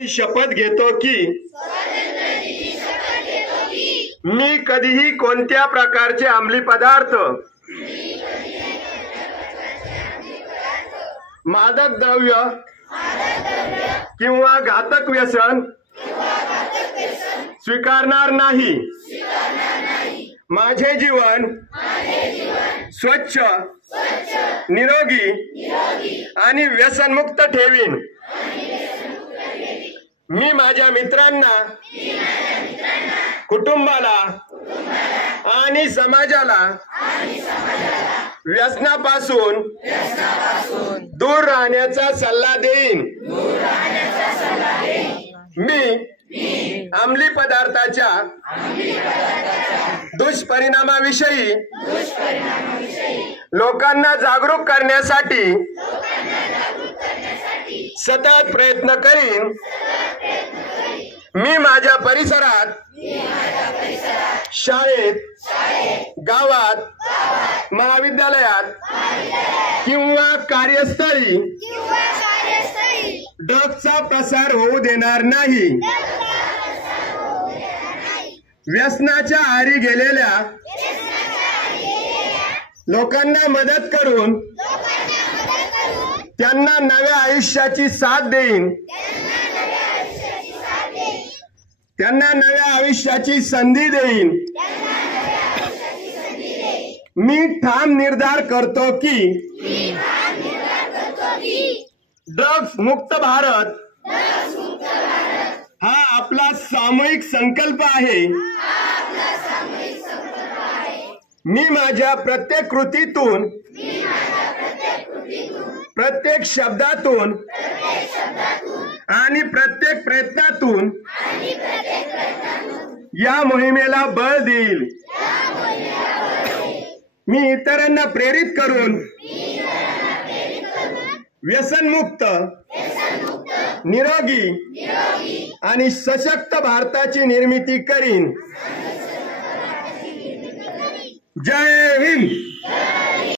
शपथ घेतो की मी कधीही कोणत्या प्रकारचे अंमली पदार्थ, मादक द्रव्य किंवा घातक व्यसन स्वीकारणार नाही। माझे जीवन स्वच्छ, निरोगी आणि व्यसनमुक्त ठेवीन। मी माझ्या मित्रांना, कुटुंबाला आणि समाजाला व्यसनापासून दूर राहण्याचा सल्ला देईन। मी अंमली पदार्थाच्या दुष्परिणामाविषयी लोकांना जागरूक करण्यासाठी सतत प्रयत्न करीन। मी माझ्या परिसरात, शाळेत, गावात, महाविद्यालयात किंवा कार्यस्थळी ड्रग्सचा प्रसार होऊ देणार नाही। व्यसनाच्या आहारी गेलेल्या लोकांना मदत करून त्यांना नव्या आयुष्याची साथ देईन। त्यांना नव्या आयुष्याची संधी देईन। मी ठाम निर्धार करतो की ड्रग्स मुक्त भारत हा आपला सामूहिक संकल्प आहे। मी माझ्या प्रत्येक कृतीतून, प्रत्येक शब्दातून आणि प्रत्येक प्रयत्नातून या मोहिमेला बळ देईल। मी इतरांना प्रेरित करून व्यसनमुक्त, निरोगी आणि सशक्त भारताची निर्मिती करीन। जय हिंद।